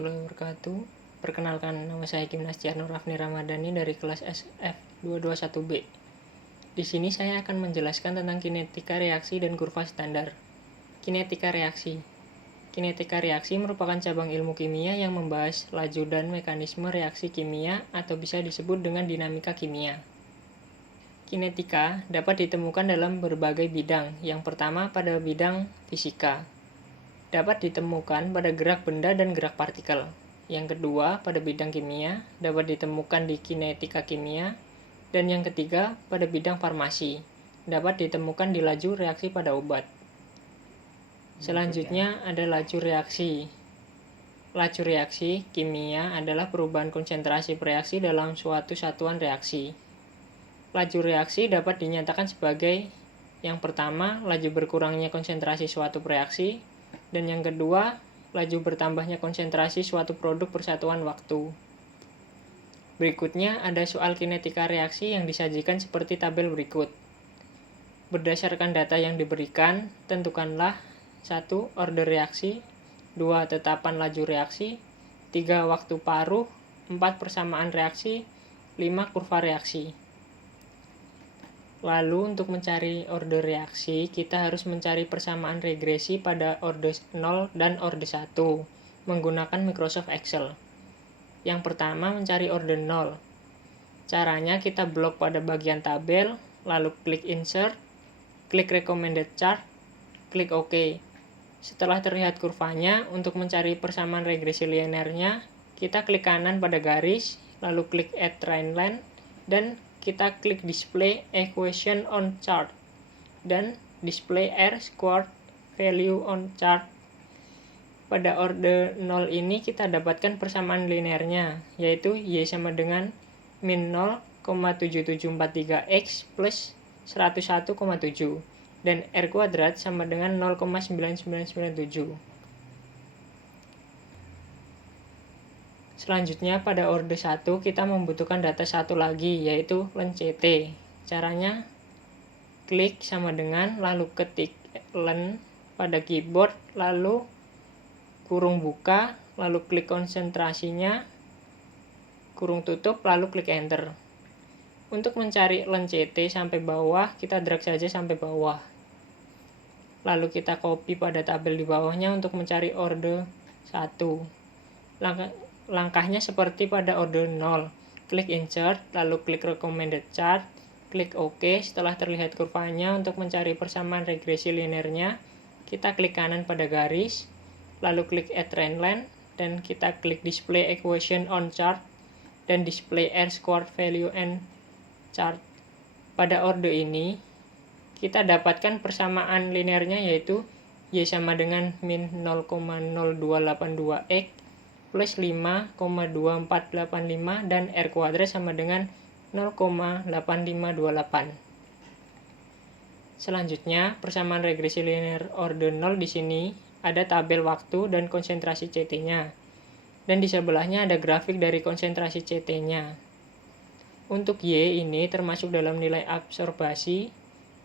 warahmatullahi wabarakatuh. Perkenalkan, nama saya Gimnastiar Nur Rafni Ramadhani dari kelas SF221B. Di sini saya akan menjelaskan tentang kinetika reaksi dan kurva standar. Kinetika reaksi. Kinetika reaksi merupakan cabang ilmu kimia yang membahas laju dan mekanisme reaksi kimia atau bisa disebut dengan dinamika kimia. Kinetika dapat ditemukan dalam berbagai bidang. Yang pertama pada bidang fisika. Dapat ditemukan pada gerak benda dan gerak partikel. Yang kedua, pada bidang kimia, dapat ditemukan di kinetika kimia. Dan yang ketiga, pada bidang farmasi, dapat ditemukan di laju reaksi pada obat. Selanjutnya ada laju reaksi. Laju reaksi kimia adalah perubahan konsentrasi reaksi dalam suatu satuan reaksi. Laju reaksi dapat dinyatakan sebagai yang pertama, laju berkurangnya konsentrasi suatu reaksi. Dan yang kedua, laju bertambahnya konsentrasi suatu produk persatuan waktu. Berikutnya ada soal kinetika reaksi yang disajikan seperti tabel berikut. Berdasarkan data yang diberikan, tentukanlah 1. Order reaksi, 2. Tetapan laju reaksi, 3. Waktu paruh, 4. Persamaan reaksi, 5. Kurva reaksi. Lalu untuk mencari order reaksi, kita harus mencari persamaan regresi pada orde 0 dan orde 1 menggunakan Microsoft Excel. Yang pertama mencari orde 0. Caranya kita blok pada bagian tabel, lalu klik Insert, klik Recommended Chart, klik OK. Setelah terlihat kurvanya, untuk mencari persamaan regresi linearnya, kita klik kanan pada garis, lalu klik Add Trendline, dan kita klik Display Equation on Chart dan Display R-squared Value on Chart. Pada orde 0 ini kita dapatkan persamaan linearnya, yaitu Y sama dengan min 0,7743X plus 101,7 dan R kuadrat sama dengan 0,9997. Selanjutnya pada orde 1 kita membutuhkan data satu lagi, yaitu len CT. Caranya klik sama dengan lalu ketik len pada keyboard, lalu kurung buka, lalu klik konsentrasinya, kurung tutup, lalu klik enter. Untuk mencari len CT sampai bawah, kita drag saja sampai bawah. Lalu kita copy pada tabel di bawahnya untuk mencari orde 1. Langkahnya seperti pada orde 0. Klik Insert, lalu klik Recommended Chart, klik OK. Setelah terlihat kurvanya, untuk mencari persamaan regresi linearnya, kita klik kanan pada garis, lalu klik Add Trendline, dan kita klik Display Equation on Chart, dan Display R-squared Value and Chart. Pada orde ini, kita dapatkan persamaan linearnya yaitu Y sama dengan min 0,0282X plus 5,2485 dan R kuadrat sama dengan 0,8528. Selanjutnya, persamaan regresi linear orde 0 di sini ada tabel waktu dan konsentrasi CT-nya. Dan di sebelahnya ada grafik dari konsentrasi CT-nya. Untuk Y ini termasuk dalam nilai absorbasi,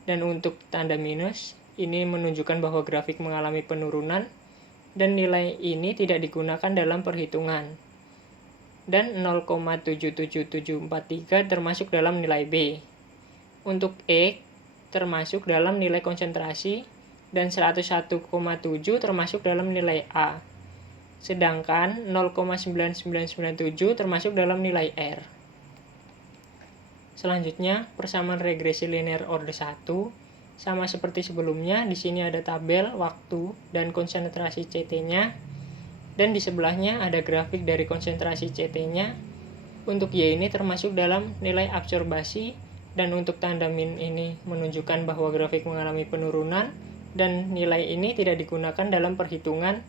dan untuk tanda minus ini menunjukkan bahwa grafik mengalami penurunan, dan nilai ini tidak digunakan dalam perhitungan. Dan 0,77743 termasuk dalam nilai B. Untuk E termasuk dalam nilai konsentrasi, dan 101,7 termasuk dalam nilai A. Sedangkan 0,9997 termasuk dalam nilai R. Selanjutnya, persamaan regresi linear orde 1. Sama seperti sebelumnya, di sini ada tabel, waktu, dan konsentrasi CT-nya. Dan di sebelahnya ada grafik dari konsentrasi CT-nya. Untuk Y ini termasuk dalam nilai absorbasi, dan untuk tanda min ini menunjukkan bahwa grafik mengalami penurunan, dan nilai ini tidak digunakan dalam perhitungan.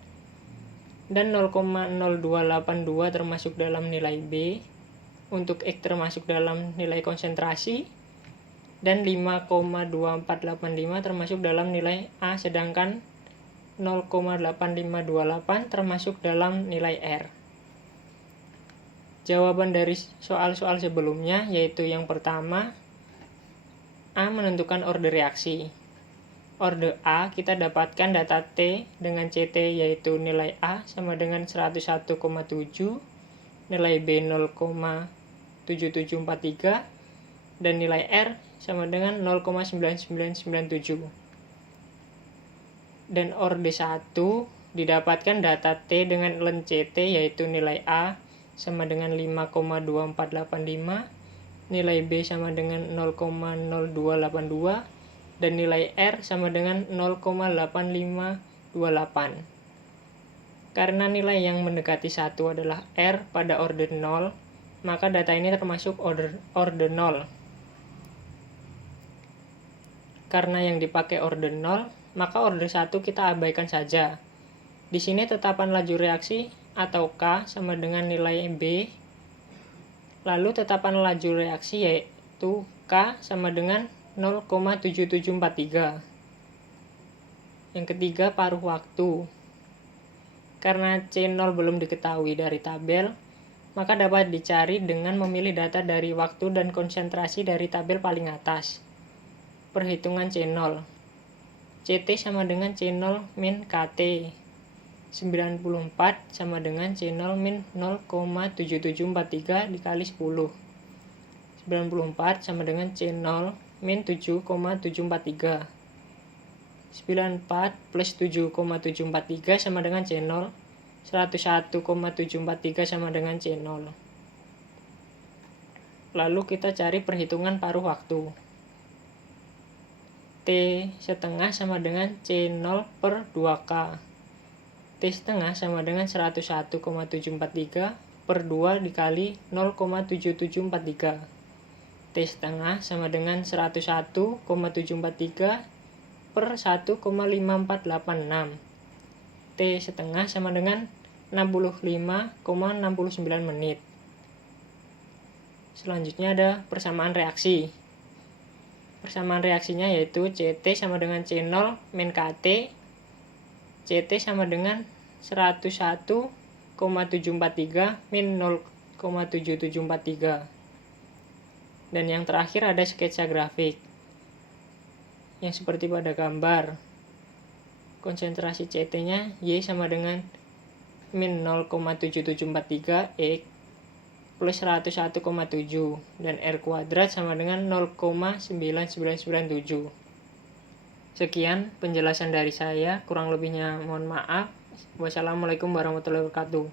Dan 0,0282 termasuk dalam nilai B. Untuk X termasuk dalam nilai konsentrasi, dan 5,2485 termasuk dalam nilai A, sedangkan 0,8528 termasuk dalam nilai R. Jawaban dari soal-soal sebelumnya yaitu yang pertama, A menentukan order reaksi. orde A kita dapatkan data T dengan CT yaitu nilai A sama dengan 101,7, nilai B 0,7743, dan nilai R sama dengan 0,9997. Dan orde 1 didapatkan data T dengan ln CT yaitu nilai A sama dengan 5,2485, nilai B sama dengan 0,0282, dan nilai R sama dengan 0,8528. Karena nilai yang mendekati 1 adalah R pada orde 0, maka data ini termasuk orde 0. Karena yang dipakai orde 0, maka orde 1 kita abaikan saja. Di sini tetapan laju reaksi atau K sama dengan nilai B. Lalu tetapan laju reaksi yaitu K sama dengan 0,7743. Yang ketiga, paruh waktu. Karena C0 belum diketahui dari tabel, maka dapat dicari dengan memilih data dari waktu dan konsentrasi dari tabel paling atas. Perhitungan C0. CT sama dengan C0 min KT. 94 sama dengan C0 min 0,7743 dikali 10. 94 sama dengan C0 min 7,743. 94 plus 7,743 sama dengan C0. 101,743 sama dengan C0. Lalu kita cari perhitungan paruh waktu. T setengah sama dengan C0 per 2K. T setengah sama dengan 101,743 per 2 dikali 0,7743. T setengah sama dengan 101,743 per 1,5486. T setengah sama dengan 65,69 menit. Selanjutnya ada persamaan reaksi. Persamaan reaksinya yaitu CT sama dengan C0 min KT. CT sama dengan 101,743 min 0,7743. Dan yang terakhir ada sketsa grafik yang seperti pada gambar. Konsentrasi CT-nya Y sama dengan min 0,7743 X plus 101,7 dan R kuadrat sama dengan 0,9997. Sekian penjelasan dari saya, kurang lebihnya mohon maaf. Wassalamualaikum warahmatullahi wabarakatuh.